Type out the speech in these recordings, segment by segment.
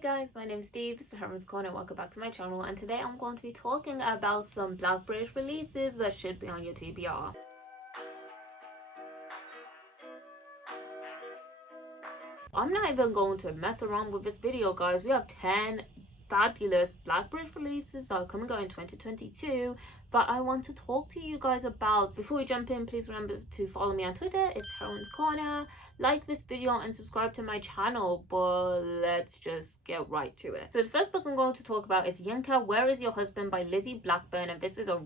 Hey guys, my name is Steve, this is Heroine's Corner, welcome back to my channel, and today I'm going to be talking about some Black British releases that should be on your TBR. I'm not even going to mess around with this video, guys. We have 10 fabulous Black British releases that are coming out in 2022 that I want to talk to you guys about. Before we jump in, please remember to follow me on Twitter. It's Heroine's Corner. Like this video and subscribe to my channel, but let's just get right to it. So the first book I'm going to talk about is Yinka, Where Is Your Husband by Lizzie Blackburn, and this is a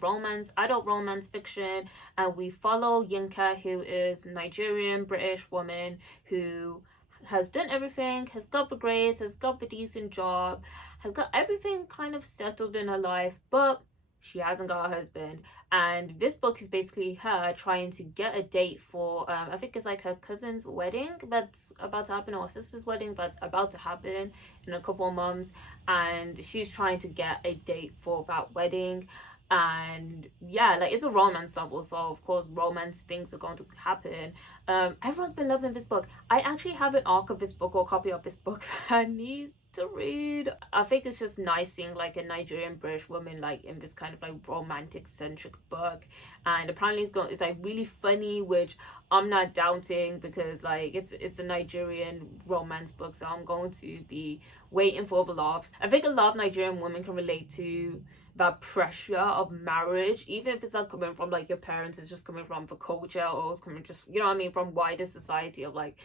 adult romance fiction, and we follow Yinka, who is a Nigerian British woman who has done everything, has got the grades, has got the decent job, has got everything kind of settled in her life, but she hasn't got a husband. And this book is basically her trying to get a date for I think it's like her cousin's wedding that's about to happen, or her sister's wedding that's about to happen in a couple of months, and she's trying to get a date for that wedding. And yeah, like, it's a romance novel, so of course romance things are going to happen. Everyone's been loving this book. I actually have an arc of this book, or a copy of this book, I need to read. I think it's just nice seeing like a Nigerian British woman like in this kind of like romantic centric book, and apparently it's like really funny, which I'm not doubting, because like it's a Nigerian romance book, so I'm going to be waiting for the laughs. I think a lot of Nigerian women can relate to that pressure of marriage, even if it's not coming from like your parents, it's just coming from the culture, or it's coming just, you know what I mean, from wider society of like,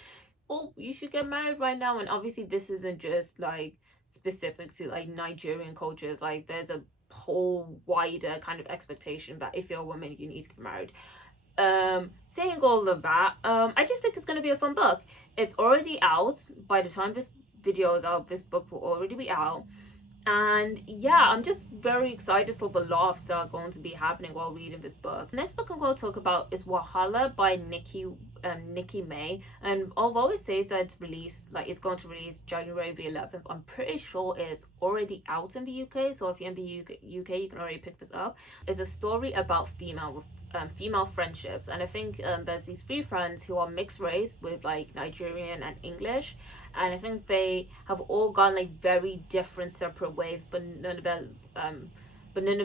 oh, you should get married right now. And obviously this isn't just like specific to like Nigerian cultures, like there's a whole wider kind of expectation that if you're a woman you need to get married. Saying all of that, I just think it's going to be a fun book. It's already out. By the time this video is out, this book will already be out. And yeah, I'm just very excited for the laughs that are going to be happening while reading this book. The next book I'm going to talk about is Wahala by Nikki May. And although it says that it's released, like it's going to release January the 11th, I'm pretty sure it's already out in the UK. So if you're in the UK, you can already pick this up. It's a story about female friendships, and I think there's these three friends who are mixed race with like Nigerian and English, and I think they have all gone like very different separate ways, but none of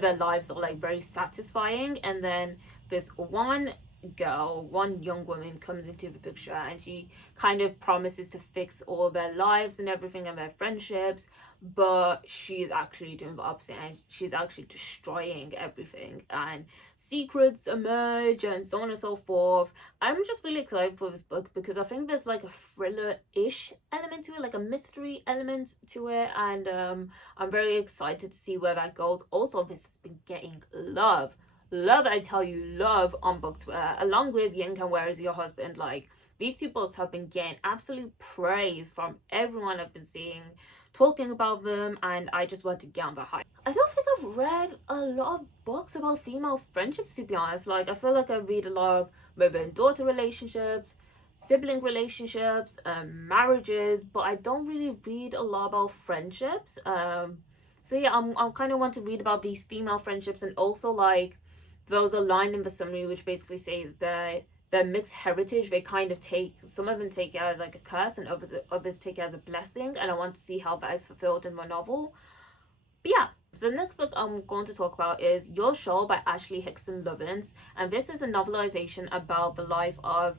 their lives are like very satisfying. And then this one young woman comes into the picture, and she kind of promises to fix all their lives and everything and their friendships, but she's actually doing the opposite, and she's actually destroying everything, and secrets emerge and so on and so forth. I'm just really excited for this book because I think there's like a thriller-ish element to it, like a mystery element to it, and I'm very excited to see where that goes. Also, this has been getting love, I tell you, love on book Twitter, along with Yinka, Where Is Your Husband. Like, these two books have been getting absolute praise from everyone I've been seeing talking about them, and I just want to get on the hype. I don't think I've read a lot of books about female friendships, to be honest. Like, I feel like I read a lot of mother and daughter relationships, sibling relationships, marriages, but I don't really read a lot about friendships. So yeah, I'm kind of want to read about these female friendships, and also like there was a line in the summary which basically says their mixed heritage, they kind of take, some of them take it as like a curse, and others take it as a blessing, and I want to see how that is fulfilled in my novel. But yeah, so the next book I'm going to talk about is Your Show by Ashley Hickson-Lovence, and this is a novelization about the life of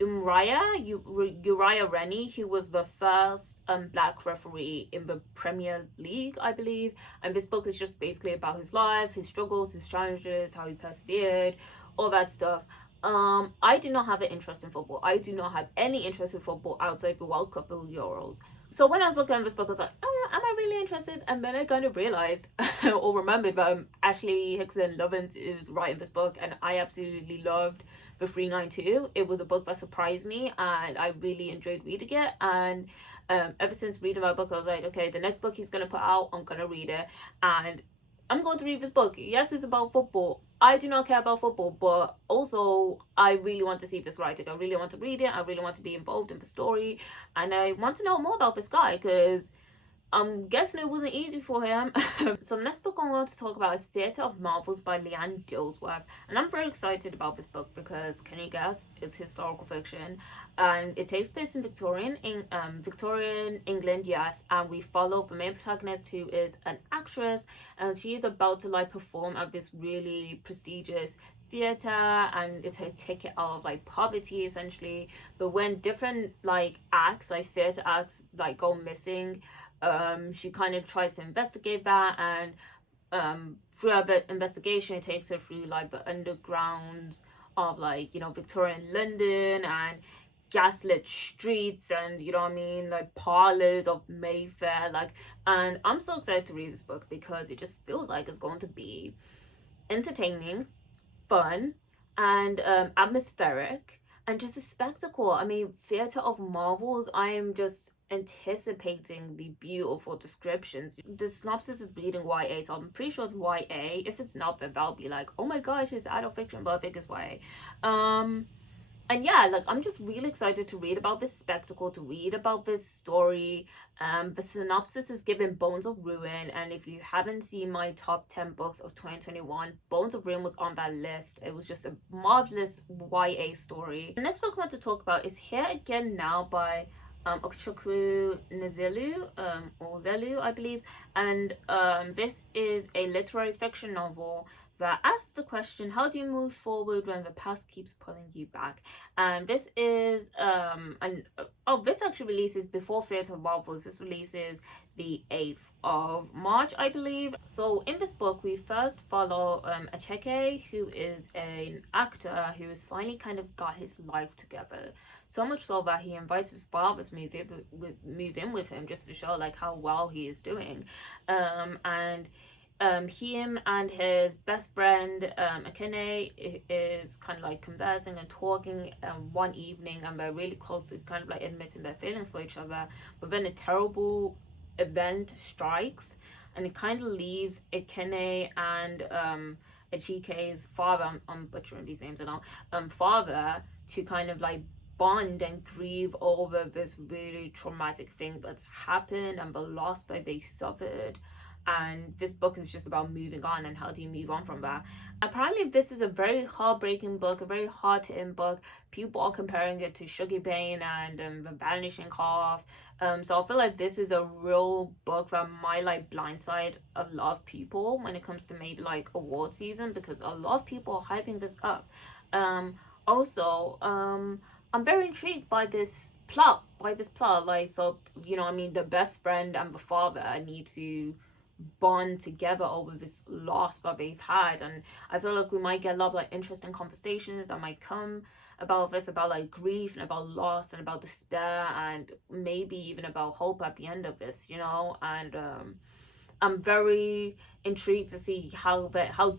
Uriah Rennie, who was the first black referee in the Premier League, I believe. And this book is just basically about his life, his struggles, his challenges, how he persevered, all that stuff. I do not have an interest in football. I do not have any interest in football outside the World Cup or Euros. So when I was looking at this book, I was like, oh, am I really interested? And then I kind of realized or remembered that Ashley Hickson-Lovence is writing this book, and I absolutely loved the 392. It was a book that surprised me, and I really enjoyed reading it. And ever since reading my book, I was like, okay, the next book he's gonna put out, I'm gonna read it, and I'm going to read this book. Yes, it's about football. I do not care about football, but also I really want to see this writing. I really want to read it. I really want to be involved in the story, and I want to know more about this guy, because I'm guessing it wasn't easy for him. So the next book I'm going to talk about is Theatre of Marvels by Leanne Dillsworth. And I'm very excited about this book because, can you guess, it's historical fiction. And it takes place in Victorian England, yes. And we follow the main protagonist, who is an actress. And she is about to like perform at this really prestigious theater, and it's her ticket out of like poverty essentially. But when different like acts, like theater acts, like go missing, she kind of tries to investigate that, and throughout the investigation it takes her through like the undergrounds of like, you know, Victorian London and gaslit streets, and you know what I mean, like parlors of Mayfair, like. And I'm so excited to read this book because it just feels like it's going to be entertaining, fun, and atmospheric, and just a spectacle. I mean, Theatre of Marvels, I am just anticipating the beautiful descriptions. The synopsis is reading YA, so I'm pretty sure it's YA. If it's not, then I'll be like, oh my gosh, it's adult fiction, but I think it's YA. And yeah, like, I'm just really excited to read about this spectacle, to read about this story. The synopsis is given Bones of Ruin, and if you haven't seen my top 10 books of 2021, Bones of Ruin was on that list. It was just a marvelous YA story. The next book I want to talk about is Here Again Now by Okechukwu Nzelu, or Zelu, I believe. And this is a literary fiction novel that asks the question, how do you move forward when the past keeps pulling you back? And this is this actually releases before Theatre of Marvels. This releases the 8th of March, I believe. So in this book we first follow Jaye, who is an actor who has finally kind of got his life together, so much so that he invites his father to move in with him, just to show like how well he is doing. Him and his best friend Akene is kind of like conversing and talking one evening, and they're really close to kind of like admitting their feelings for each other. But then a terrible event strikes, and it kind of leaves Akene and Achike's father, I'm butchering these names and all, father, to kind of like bond and grieve over this really traumatic thing that's happened and the loss that they suffered. And this book is just about moving on, and how do you move on from that. Apparently this is a very heartbreaking book, a very hard-hitting book. People are comparing it to Sugar Bane and The Vanishing Half. So I feel like this is a real book that might like blindside a lot of people when it comes to maybe like award season, because a lot of people are hyping this up. I'm very intrigued by this plot. Like, so, you know, I mean, the best friend and the father need to bond together over this loss that they've had, and I feel like we might get a lot of like interesting conversations that might come about this, about like grief and about loss and about despair, and maybe even about hope at the end of this, you know. And I'm very intrigued to see how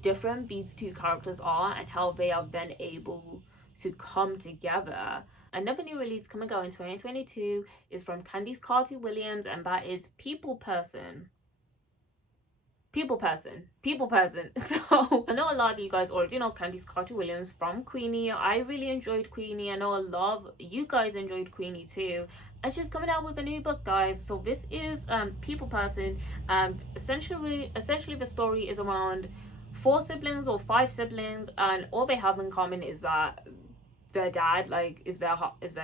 different these two characters are, and how they are then able to come together. Another new release coming out in 2022 is from Candice Carty-Williams, and that is People Person. So I know a lot of you guys already know Candice Carty-Williams from Queenie. I really enjoyed Queenie. I know a lot of you guys enjoyed Queenie too, and she's coming out with a new book, guys. So this is People Person. Essentially the story is around 4 siblings or 5 siblings, and all they have in common is that their dad like is their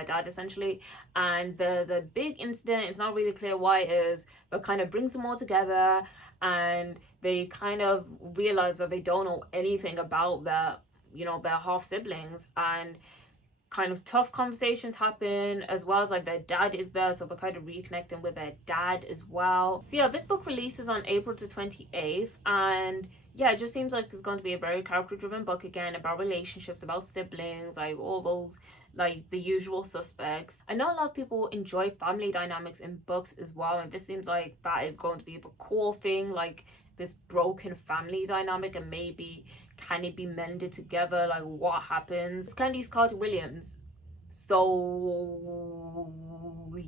dad essentially. And there's a big incident, it's not really clear why it is, but kind of brings them all together, and they kind of realize that they don't know anything about their half siblings, and kind of tough conversations happen, as well as like their dad is there, so they're kind of reconnecting with their dad as well. So yeah, this book releases on April 28th, and yeah, it just seems like it's going to be a very character-driven book again, about relationships, about siblings, like all those, like the usual suspects. I know a lot of people enjoy family dynamics in books as well, and this seems like that is going to be the core thing, like this broken family dynamic, and maybe can it be mended together, like what happens. It's Candice Carty-Williams, so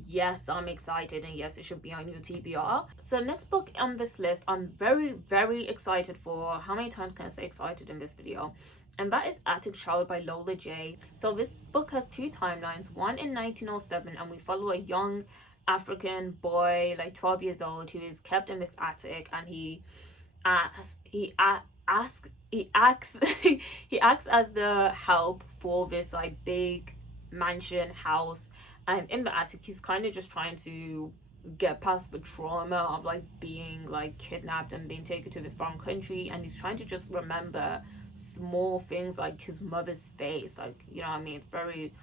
yes, I'm excited, and yes, it should be on your TBR. So next book on this list I'm very, very excited for. How many times can I say excited in this video? And that is Attic Child by Lola Jaye. So this book has 2 timelines, one in 1907, and we follow a young African boy, like 12 years old, who is kept in this attic, and he acts he acts as the help for this like big mansion house, and in the attic he's kind of just trying to get past the trauma of like being like kidnapped and being taken to this foreign country, and he's trying to just remember small things like his mother's face, like, you know what I mean, very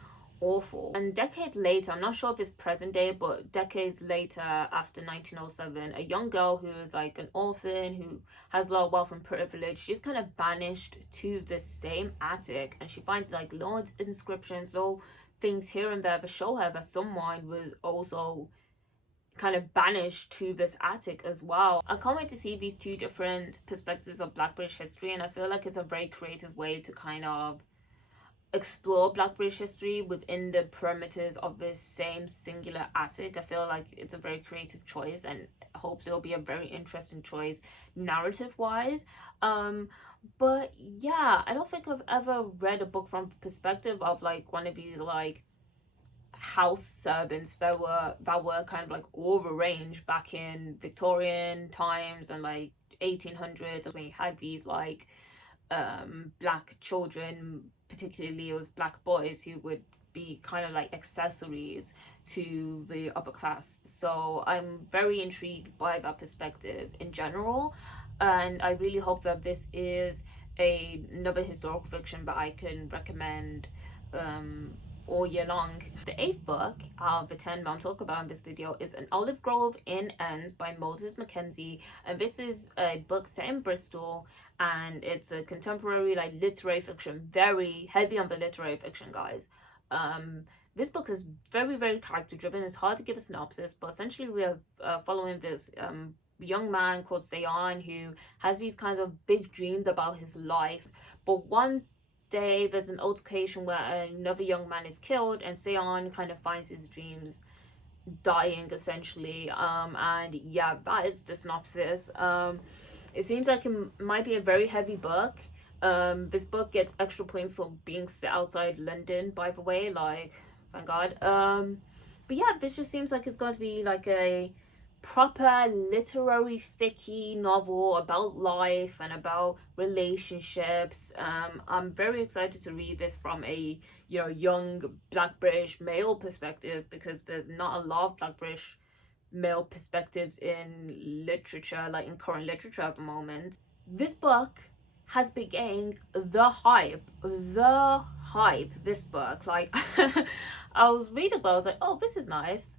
awful. And decades later, I'm not sure if it's present day, but decades later, after 1907, a young girl who is like an orphan, who has a lot of wealth and privilege, she's kind of banished to the same attic, and she finds like little inscriptions, little things here and there that show her that someone was also kind of banished to this attic as well. I can't wait to see these two different perspectives of Black British history, and I feel like it's a very creative way to kind of explore Black British history within the perimeters of this same singular attic. I feel like it's a very creative choice, and hopefully it'll be a very interesting choice narrative wise. But yeah, I don't think I've ever read a book from the perspective of like one of these like house servants that were kind of like all the range back in Victorian times and like 1800s, when you had these like black children, particularly it was black boys, who would be kind of like accessories to the upper class. So I'm very intrigued by that perspective in general, and I really hope that this is another historical fiction that I can recommend all year long. The 8th book out of the 10 that I'm talking about in this video is An Olive Grove in Ends by Moses McKenzie, and this is a book set in Bristol, and it's a contemporary like literary fiction, very heavy on the literary fiction, guys. This book is very, very character driven. It's hard to give a synopsis, but essentially we are following this young man called Sayan, who has these kinds of big dreams about his life, but one day there's an altercation where another young man is killed, and Sayan kind of finds his dreams dying essentially. And yeah, that is the synopsis. It seems like it might be a very heavy book. This book gets extra points for being set outside London, by the way, like, thank God. But yeah, this just seems like it's going to be like a proper literary ficky novel about life and about relationships. I'm very excited to read this from a, you know, young Black British male perspective, because there's not a lot of Black British male perspectives in literature, like in current literature at the moment. This book has been getting the hype, this book, like I was reading about it, I was like, oh, this is nice,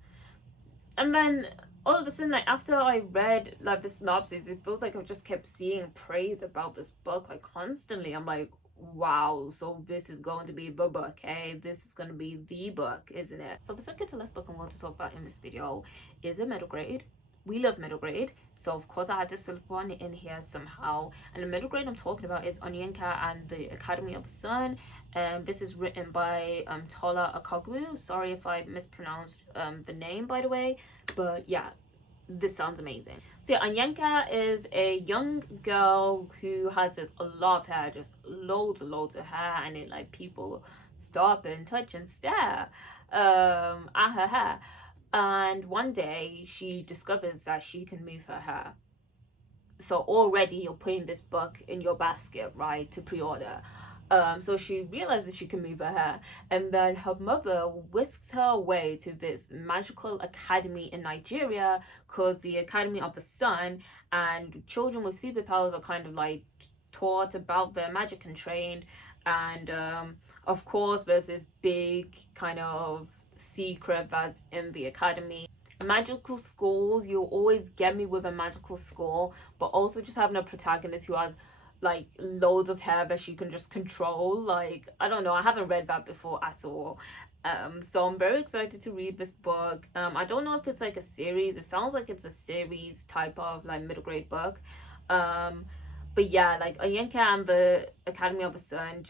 and then all of a sudden, like, after I read like the synopsis, it feels like I've just kept seeing praise about this book like constantly. I'm like, wow, so this is going to be the book, eh? This is going to be the book, isn't it? So the second to last book I want to talk about in this video is a middle grade. We love middle grade, so of course I had to slip one in here somehow. And the middle grade I'm talking about is Onyeka and the Academy of the Sun. This is written by Tola Okogwu. Sorry if I mispronounced the name, by the way, but yeah, this sounds amazing. So yeah, Onyeka is a young girl who has just a lot of hair, just loads and loads of hair, and it like people stop and touch and stare at her hair. And one day she discovers that she can move her hair. So already you're putting this book in your basket, right, to pre-order. So she realizes she can move her hair, and then her mother whisks her away to this magical academy in Nigeria called the Academy of the Sun, and children with superpowers are kind of like taught about their magic and trained. And of course there's this big kind of secret that's in the academy. Magical schools, you'll always get me with a magical school, but also just having a protagonist who has like loads of hair that she can just control. Like, I don't know, I haven't read that before at all. So I'm very excited to read this book. I don't know if it's like a series. It sounds like it's a series type of like middle grade book. But yeah, like Yinka and the Academy of the Sun,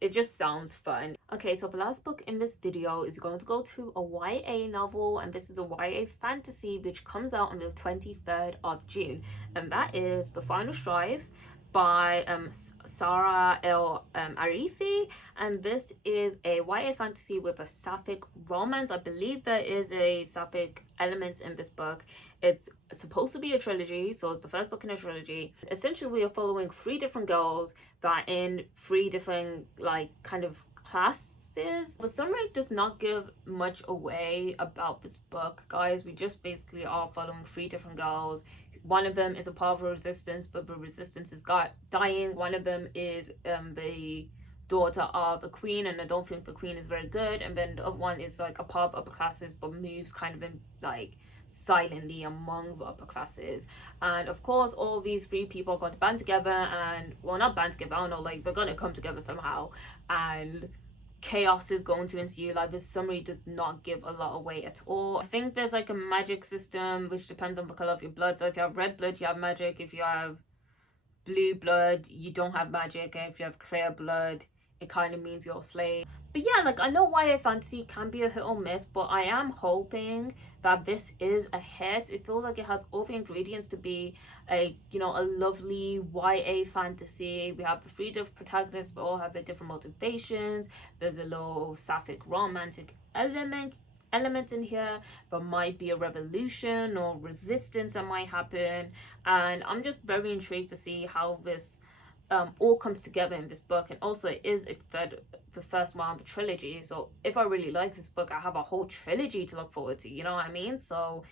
it just sounds fun. Okay, so the last book in this video is going to go to a YA novel, and this is a YA fantasy which comes out on the 23rd of June, and that is The Final Strife by Saara El-Arif, and this is a YA fantasy with a sapphic romance. I believe there is a sapphic element in this book. It's supposed to be a trilogy, so it's the first book in a trilogy. Essentially, we are following 3 different girls that are in 3 different like kind of classes. The summary does not give much away about this book, guys. We just basically are following 3 different girls. One of them is a part of a resistance, but the resistance is dying. One of them is the daughter of a queen, and I don't think the queen is very good. And then the other one is like a part of upper classes, but moves kind of in like silently among the upper classes. And of course, all these 3 people are going to band together, and well, not band together, I don't know, like they're going to come together somehow, and chaos is going to ensue. Like, this summary does not give a lot away at all. I think there's like a magic system which depends on the color of your blood. So if you have red blood, you have magic. If you have blue blood, you don't have magic. And if you have clear blood, it kind of means you're a slave. But yeah, like, I know YA fantasy can be a hit or miss, but I am hoping that this is a hit. It feels like it has all the ingredients to be a, you know, a lovely YA fantasy. We have the 3 different protagonists, but all have their different motivations. There's a little sapphic romantic element in here. There might be a revolution or resistance that might happen, and I'm just very intrigued to see how this all comes together in this book. And also, it is the first one of a trilogy, so if I really like this book, I have a whole trilogy to look forward to, you know what I mean? So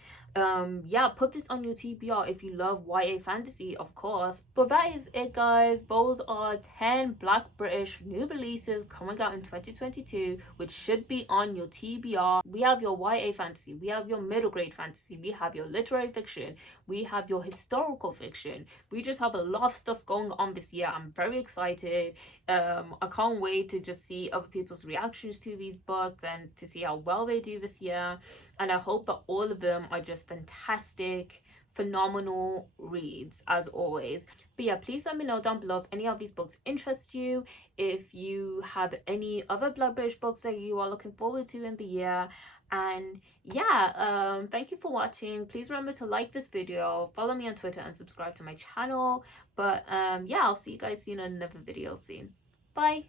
yeah, put this on your TBR if you love YA fantasy, of course. But that is it, guys. Those are 10 Black British new releases coming out in 2022, which should be on your TBR. We have your YA fantasy, we have your middle grade fantasy, we have your literary fiction, we have your historical fiction. We just have a lot of stuff going on this year. I'm very excited. I can't wait to just see other people's reactions to these books and to see how well they do this year. And I hope that all of them are just fantastic, phenomenal reads, as always. But yeah, please let me know down below if any of these books interest you, if you have any other Black British books that you are looking forward to in the year. And yeah, thank you for watching. Please remember to like this video, follow me on Twitter, and subscribe to my channel. But yeah, I'll see you guys soon in another video soon. Bye.